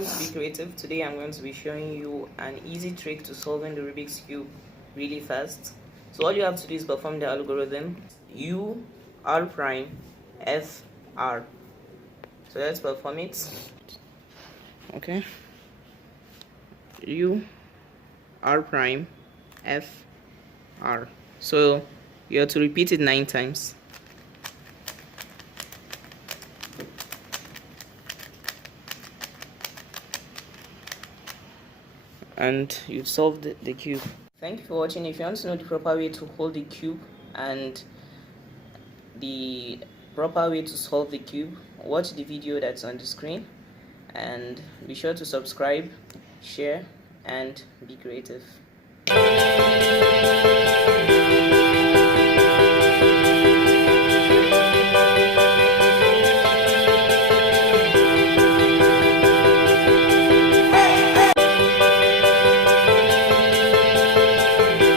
welcome to Be Creative. Today I'm going to be showing you an easy trick to solving the Rubik's Cube really fast. So all you have to do is perform the algorithm U R prime F R. So let's perform it. Okay. U R prime F R. So you have to repeat it 9 times. And you've solved the cube. Thank you for watching. If you want to know the proper way to hold the cube and the proper way to solve the cube, watch the video that's on the screen, and be sure to subscribe, share, and be creative.